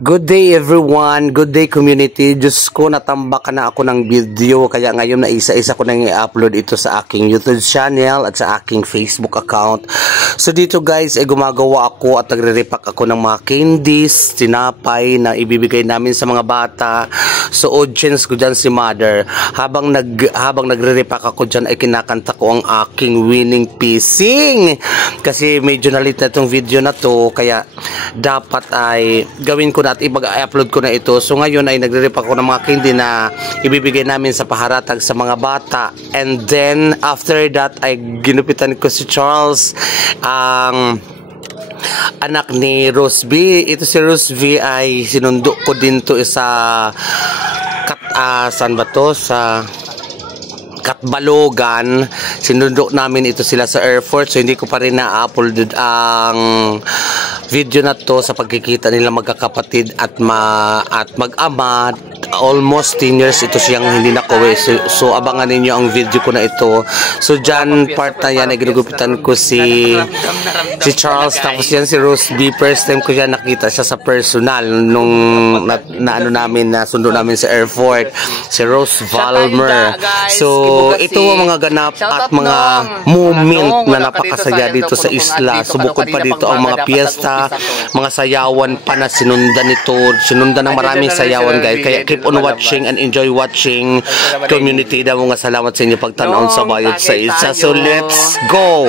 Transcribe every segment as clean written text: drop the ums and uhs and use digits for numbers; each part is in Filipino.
Good day everyone, good day community. Diyos ko, natambakan na ako ng video, kaya ngayon na isa-isa ko nang i-upload ito sa aking YouTube channel at sa aking Facebook account. So dito guys, gumagawa ako at nagre-repack ako ng mga candies, tinapay na ibibigay namin sa mga bata. So audience ko dyan si Mother. Habang nagre-repack ako dyan ay kinakanta ko ang aking winning pissing. Kasi medyo nalit na itong video na to, kaya dapat ay gawin ko na at i-upload ko na ito. So ngayon ay nagre-repack ako ng mga candy na ibibigay namin sa paharatag sa mga bata. And then after that ay ginupitan ko si Charles, ang anak ni Rose B. Ito si Rose B ay sinundo ko din to sa saan ba to? Sa Katbalogan. Sinundo namin ito sila sa airport, so hindi ko pa rin na-upload ang video na to sa pagkikita nila magkakapatid at mag-ama. Almost 10 years ito siyang hindi nakuwi, so abangan ninyo ang video ko na ito. So dyan part na yan ay ginugupitan ko si Charles, tapos yan si Rose B. First time ko yan nakita siya sa personal nung nasundo namin sa airport, si Rose Valmer. So ito ang mga ganap at mga moment na napakasaya dito sa isla. So bukod pa dito ang mga piyesta, mga sayawan pa na sinundan ng maraming sayawan guys. Kaya keep on watching and enjoy watching community. Damo nga salamat sa inyo pagtanaw sa bayot sa isa. So let's go.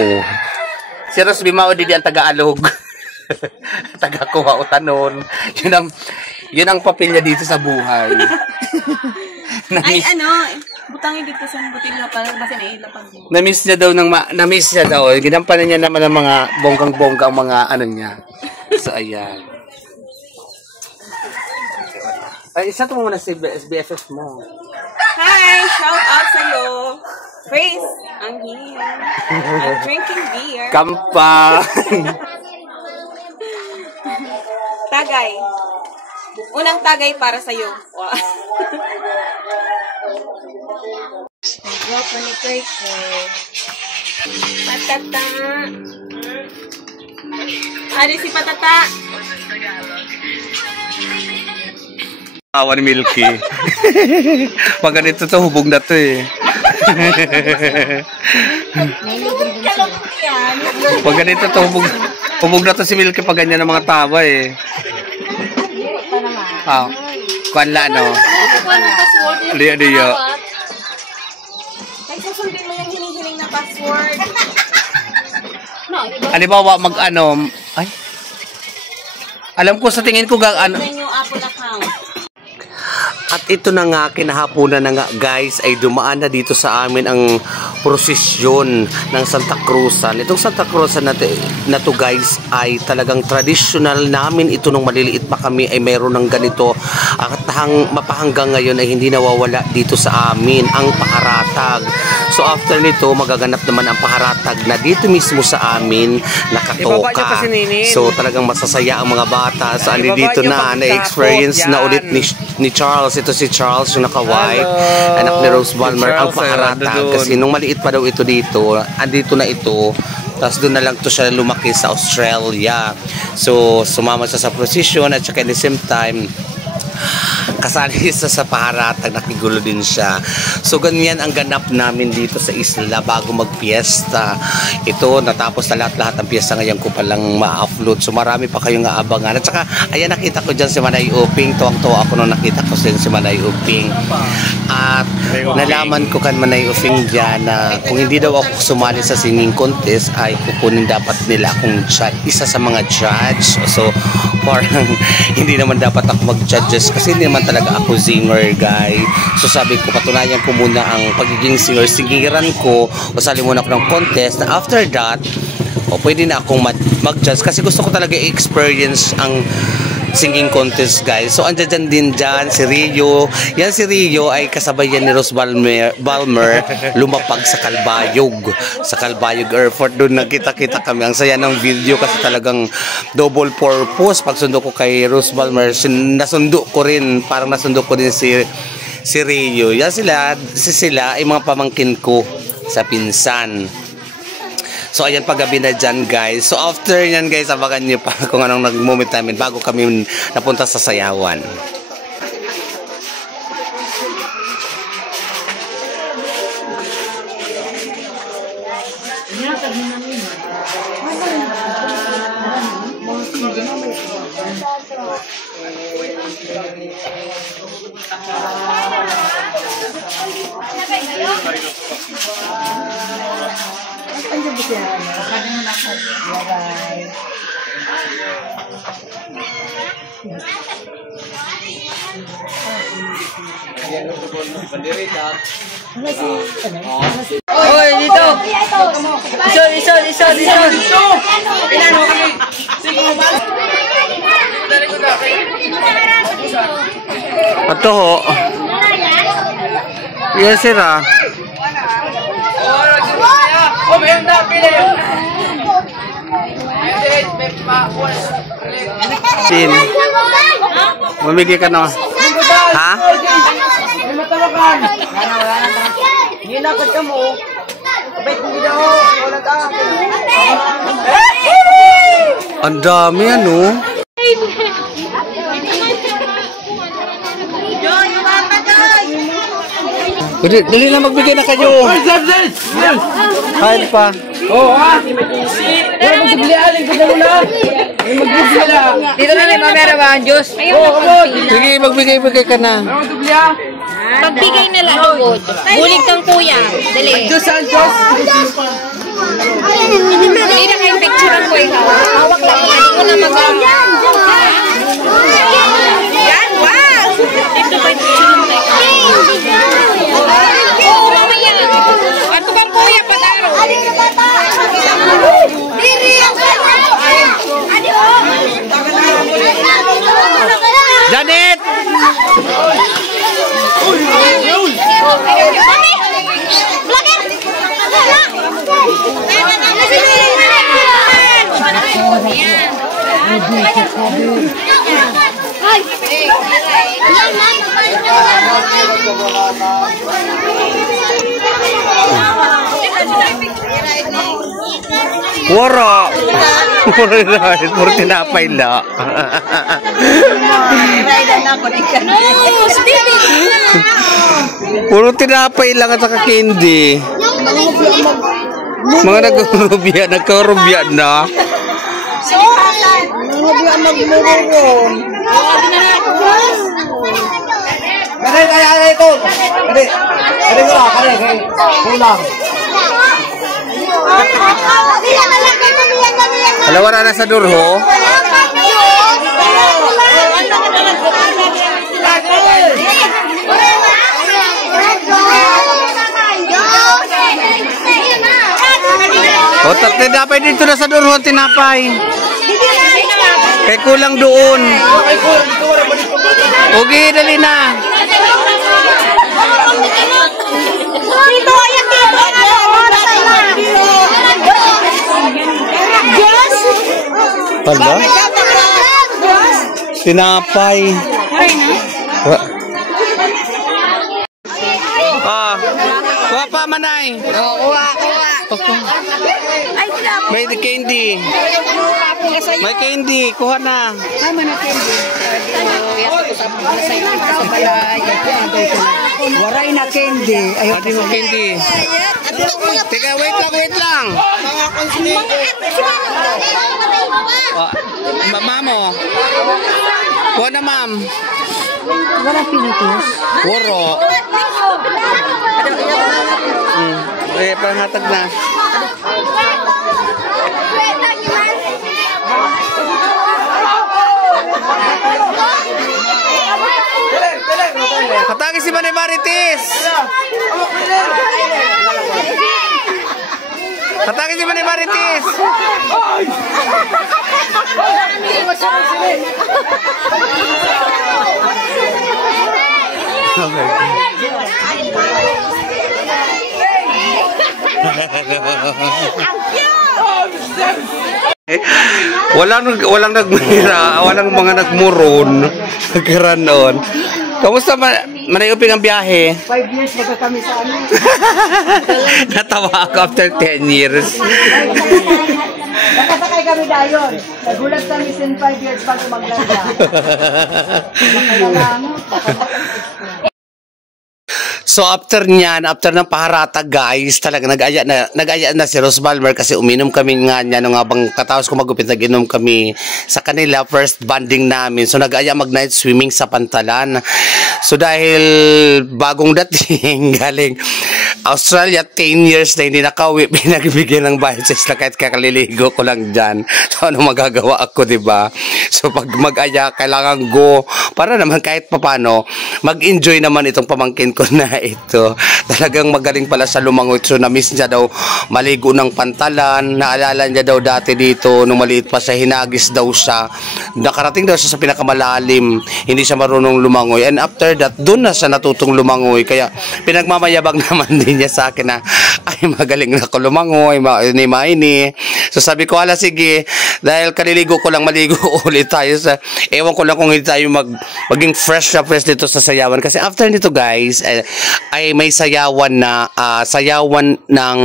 Si Rose Bimao di ang taga-alog. Taga-kuha o tanon. Yun ang papel niya dito sa buhay. Ay butangin dito sa butilyo para basta nailapag mo. Na-miss niya daw. Ginampanan niya naman ng mga bonggang-bongga ang mga ano niya. So ayan. Ay, isa to muna si BFF mo. Hi! Shout out sa'yo! Grace, I'm here. I'm drinking beer. Kampa! Tagay. Unang tagay para sa'yo. Wow. Nag-drop ni Kiko. Patata. Ano si Patata? Awan ni Milky. Pag ganito to, hubog na to eh. Pag ganito to, hubog na to si Milky pag ganyan ng mga tawa eh. Kuanla no? Liyo. Ay, susundin mo yung hinihiling na password. Halimbawa ay. Alam ko sa tingin ko Yung Apple account. At ito na nga, kinahaponan na nga guys, ay dumaan na dito sa amin ang prosesyon ng Santa Cruzan. Itong Santa Cruzan na to guys ay talagang traditional namin. Ito nung maliliit pa kami ay mayroon ng ganito. At mapahanggang ngayon ay hindi nawawala dito sa amin ang paharatag. So after nito, magaganap naman ang paharatag na dito mismo sa amin, nakatoka. So talagang masasaya ang mga bata. So dito na-experience na ulit ni Charles. Ito si Charles, yung naka-white, anak ni Rose Valmer, ang paharatag. Kasi nung maliit pa daw ito dito, andito na ito. Tapos doon na lang to siya lumaki sa Australia. So sumama siya sa procession at saka at the same time, kasali sa paharatag, nakigulo din siya. So ganyan ang ganap namin dito sa isla bago magpiesta. Ito, natapos na lahat ng piyesta, ngayon ko palang ma-upload. So marami pa kayong aabangan. At saka, ayan, nakita ko dyan si Manay Uping. Tuwang-tuwa ako nung nakita ko si Manay Uping. At nalaman ko kan Manay Uping dyan na kung hindi daw ako sumali sa singing contest ay kukunin dapat nila akong isa sa mga judge. So parang hindi naman dapat ako mag-judges kasi hindi naman talaga ako singer guy. So sabi ko, patunayan ko muna ang pagiging singiran ko, usali muna ako ng contest na after that pwede na akong mag-judge kasi gusto ko talaga i-experience ang singing contest guys. So andyan din si Rio. Yan si Rio ay kasabay yan ni Rose Valmer lumapag sa Calbayog Airport. Doon nakita-kita kami. Ang saya ng video kasi talagang double purpose. Pagsundo ko kay Rose Valmer, nasundo ko rin si Rio. Yan sila ay mga pamangkin ko sa pinsan. So ayan, paggabi na dyan guys. So after yan guys, abangan nyo pa kung anong nag-moment namin bago kami napunta sa sayawan. Hoy, dito! Isod! Ato ho. Yes, sira. Sin. Mamigay ka na. Ha? Hindi na ka mo. Abay, hindi na ho. Wala ta. Ang dami ano. Dali na, magbigay na kayo. Kain pa. Oo ha. Wala magdublialing ko na muna. Dito na may mamera ba ang Diyos? Sige, magbigay ka na. Magbigay na lang ako. Bulig kang kuya. Dali. Diyos ang Diyos. Dali na kayo picture ang kuya. Hawak lang. Hindi ko na mag- Yan, wow! Ito ba yung picture mo tayo? Oo, mamaya. Ato kang kuya, pataro. Janet! Wara! Puro tinapay la. Puro tinapay lang at saka candy. Mga nagkarubya na. Kaya ito. Kaya ko lang. Kulang. Alawara na sa durho. O, tinapay dito na sa durho, tinapay. Kay kulang doon. Okay, dali na. Hala? Tinapay. Ah, kuha pa manay. Kuha. May candy. May candy, kuha na. Waray na candy. Ate mo candy. Teka, wait lang. Mama mo. Kuha na, ma'am. Walang pinitos. Woro. Panghatag na. Katagi si Manay Marites. Katagi si Manay Marites. Walang nagmira, walang mga nagmuron, nagkaranon. Kamusta man? Manayuping ang biyahe. 5 years baga kami sa ano. Natawa ako after 10 years. Nakasakay kami dayon. Nagulat kami sin 5 years bago maglanda. So after niyan, after ng paharata guys, talaga nag-aya na si Rose Balmer kasi uminom kami nga niya nung habang katapos ko magupit nag-inom kami sa kanila, first banding namin. So nag-aya mag-night swimming sa Pantalan. So dahil bagong dating galing Australia, 10 years na hindi nakauwi, pinagbigyan ng bicycles na kahit kakaliligo ko lang dyan. So ano magagawa ako, diba? So pag mag-aya, kailangan go para naman kahit papano mag-enjoy naman itong pamangkin ko na ito. Talagang magaling pala sa lumangoy. So na-miss niya daw maligo ng Pantalan. Naalala niya daw dati dito nung maliit pa sa Hinagis daw siya. Nakarating daw siya sa pinakamalalim. Hindi siya marunong lumangoy. And after that, doon na siya natutong lumangoy. Kaya pinagmamayabang naman din niya sa akin na ay magaling na ako lumangoy, maini. So sabi ko, hala sige, dahil kaliligo ko lang, maligo ulit tayo sa, ewan ko lang kung hindi tayo maging fresh na fresh dito sa sayawan. Kasi after nito guys, ay may sayawan na, sayawan ng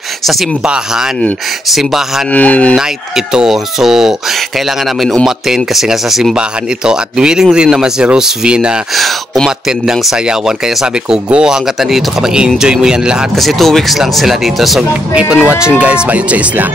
sa simbahan night ito. So kailangan namin umattend kasi nga sa simbahan ito, at willing rin naman si Rose V na umattend ng sayawan. Kaya sabi ko, go hanggat nandito ka, ma-enjoy mo yan lahat kasi 2 weeks lang sila dito. So keep on watching guys, Bayot sa Isla.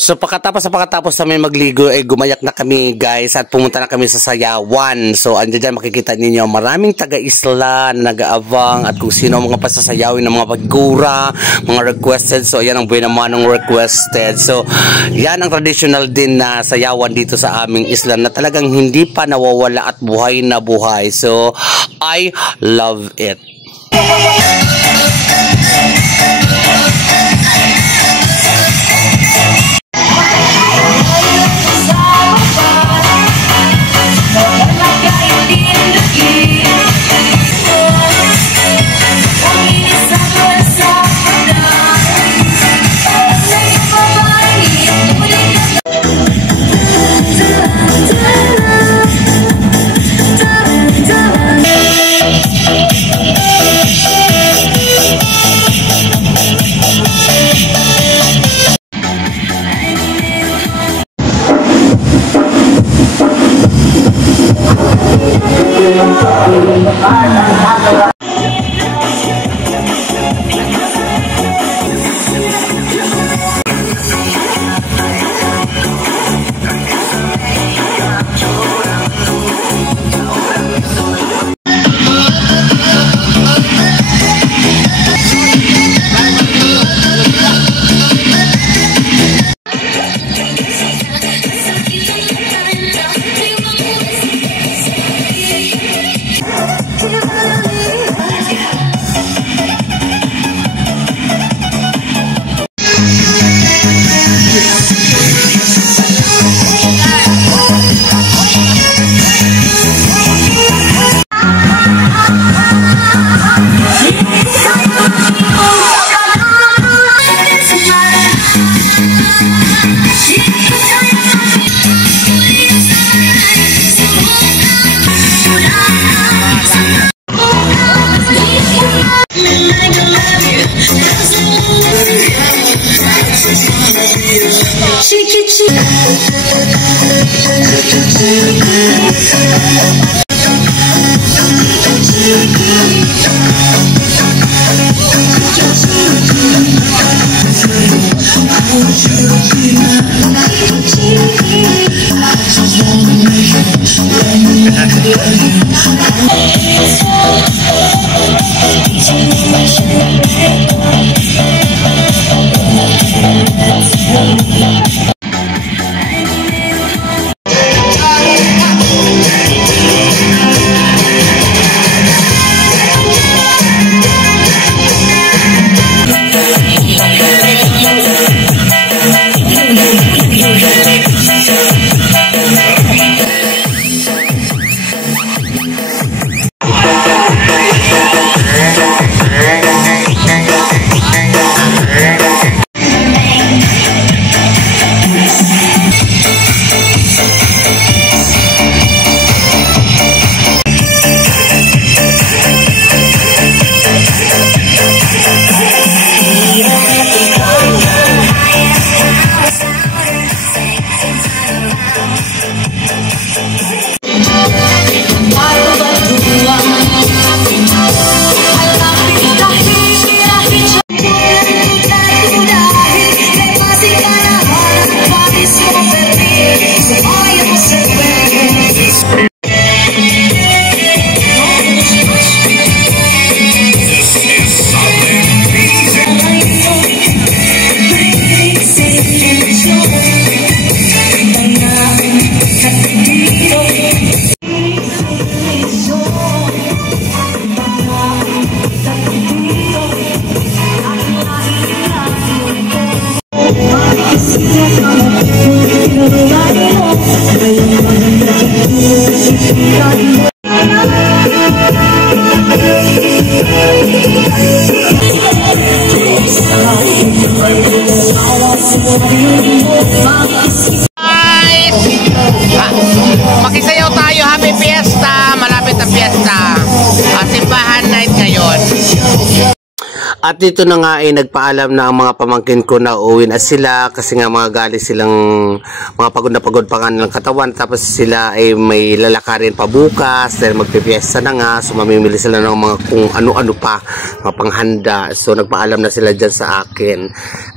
So pagkatapos namin magligo, gumayak na kami guys at pumunta na kami sa sayawan. So andyan dyan makikita ninyo maraming taga-isla na nag-aabang at kung sino mga pasasayawin ng mga pagkura, mga requested. So yan ang buhay naman ng requested. So yan ang traditional din na sayawan dito sa aming isla na talagang hindi pa nawawala at buhay na buhay. So I love it. At dito na nga ay nagpaalam na ang mga pamangkin ko na uuwi na sila kasi nga mga gali silang mga pagod na pagod pa nga nilang katawan, tapos sila ay may lalakarin pa bukas dahil magpipiesta na nga, so mamimili sila ng mga kung ano-ano pa, mga panghanda. So nagpaalam na sila dyan sa akin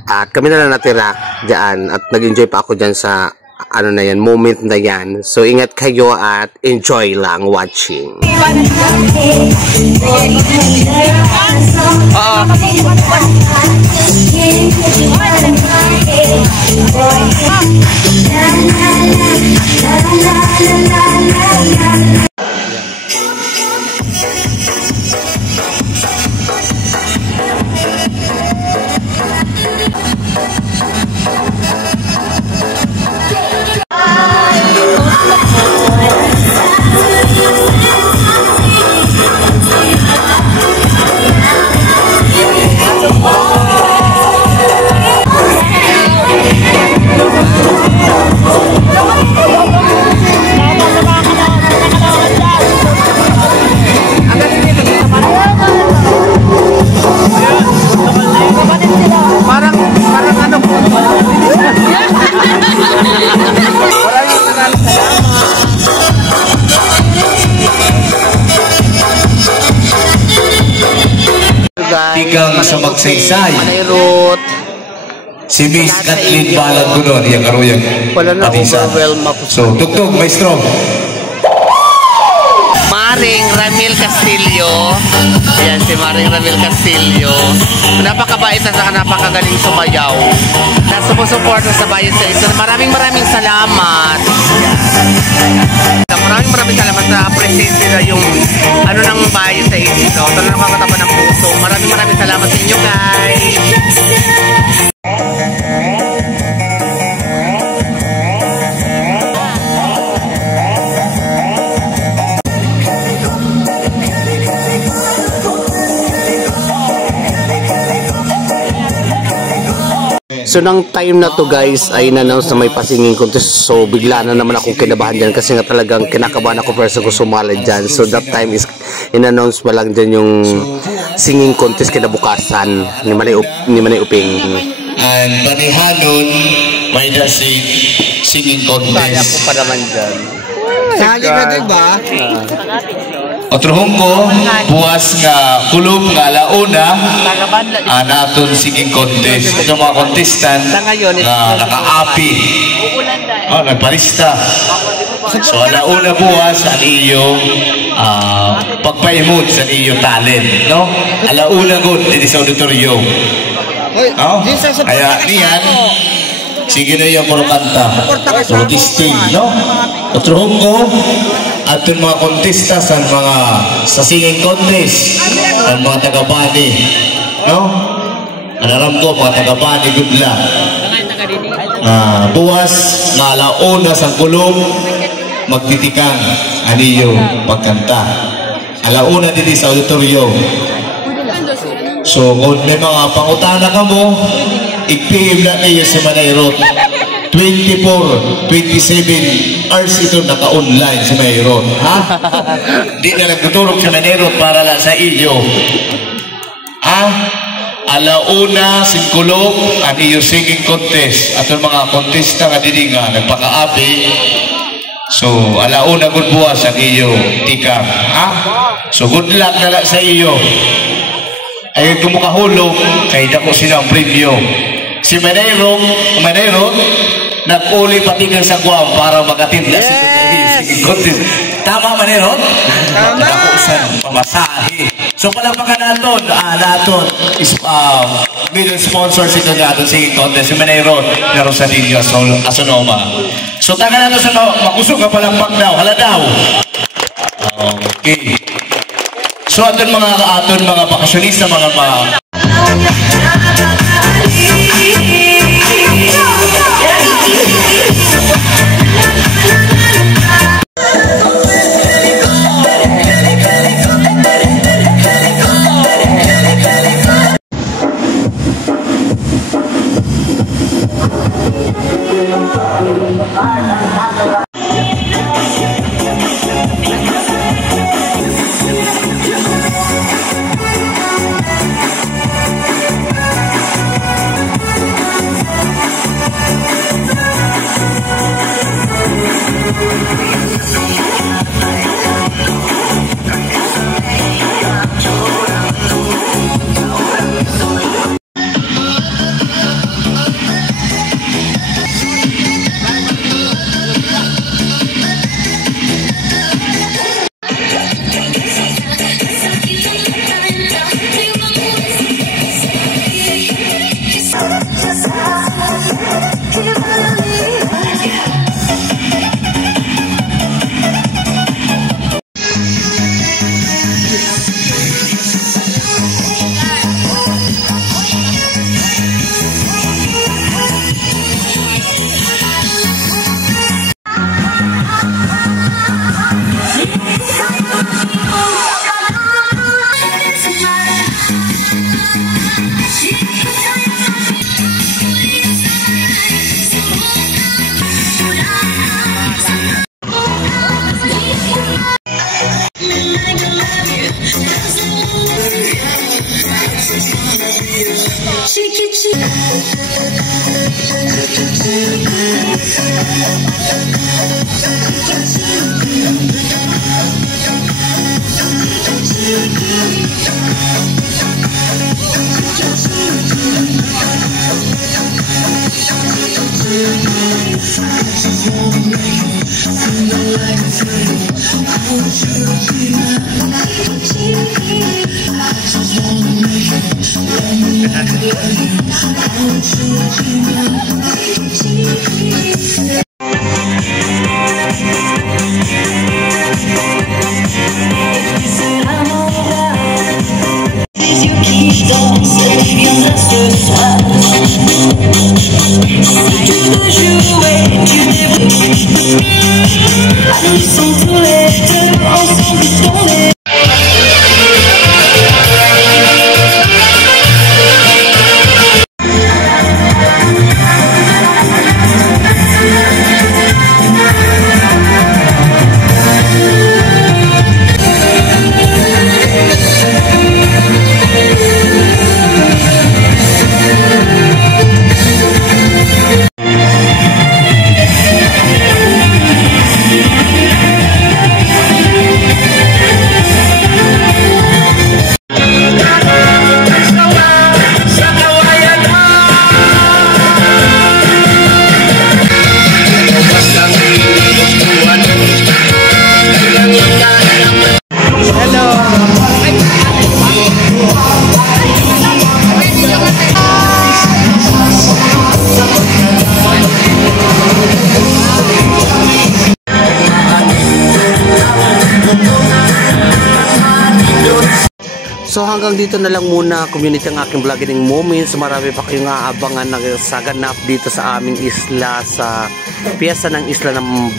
at kami na lang natira dyan at nag-enjoy pa ako dyan sa ano na yan, moment na yan. So ingat kayo at enjoy lang watching. Tigang sa magsaysay. Manirot. Si Miss Kathleen Balag Gunor, yung karuyang Wala na patisan. overwhelm ako. So, tugtog, maestro. Maring Ramil Castillo. Yan, si Maring Ramil Castillo. Napakabait at saka napakagaling sumayaw. Na sumusuporta sa Bayan sa Iso. Maraming salamat. Yan. Maraming salamat sa presente na yung ano ng Bayan sa Iso. Talagang nakakatapan ng puso. Maraming salamat sa inyo, guys. So nang time na to guys ay in-announce na may pasinging contest, so bigla na naman ako kinabahan dyan kasi nga talagang kinakabahan ako first ko sumali dyan. So that time is in-announce pa lang dyan yung singing contest kinabukasan ni Manay Uping. And Banihanon, may singing Kaya ko contest. pa naman dyan. Sali na din ba? Otrohong ko, buwas nga kulog nga alauna, naton singing contest. Ito mga contestant na naka-api. Nagparista. So alauna buwas ang iyong pagpaimod sa iyong talent. No? Alauna good, dito sa auditorium. Kaya niyan, sige na yung puro kanta. So, disting, no? Otrohong ko, at yung mga kontesta sa singing contest, ang mga taga-bani, no? Anaram ko, mga taga-bani, good luck. Buwas, na alauna sa kulong, magtitikang aniyo pagkanta. Alauna din sa auditorium. So, kung may mga pangutana ka mo, ipihim na kayo sa Manayrot. 24, 27 hours ito naka-online sa Manayrot. Ha? Di na nagtuturog sa Manayrot para lang sa iyo. Ha? Alauna, singkulog, ang iyo singing contest. At yung mga contesta nga din nga, nagpaka-api. So, alauna good buwas ang iyo tikang. Ha? So, good luck na lang sa iyo. Ay kumukahulog, kaya dako sila ang premyo. Si Manero, nag-uli patigan sa Guam para magatinda si contest. Tama, Manero? Tama! Dako sa pamasahe. So, palapakan natin is middle sponsor si natin singing contest. Si Manero, meron sa Ninyo, Asonoma. So, taga natin sa makusog ka palakpak daw. Hala daw. Okay. So aton mga bakasyonista, mga So hanggang dito na lang muna, community, ang aking vlogging moments. Marami pa kayong aabangan na sa ganap dito sa aming isla, sa piyesta ng isla ng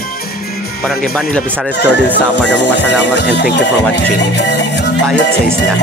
Barangay Banila, Visayas, Northern Samar. Mga salamat and thank you for watching. Ayot sa isla.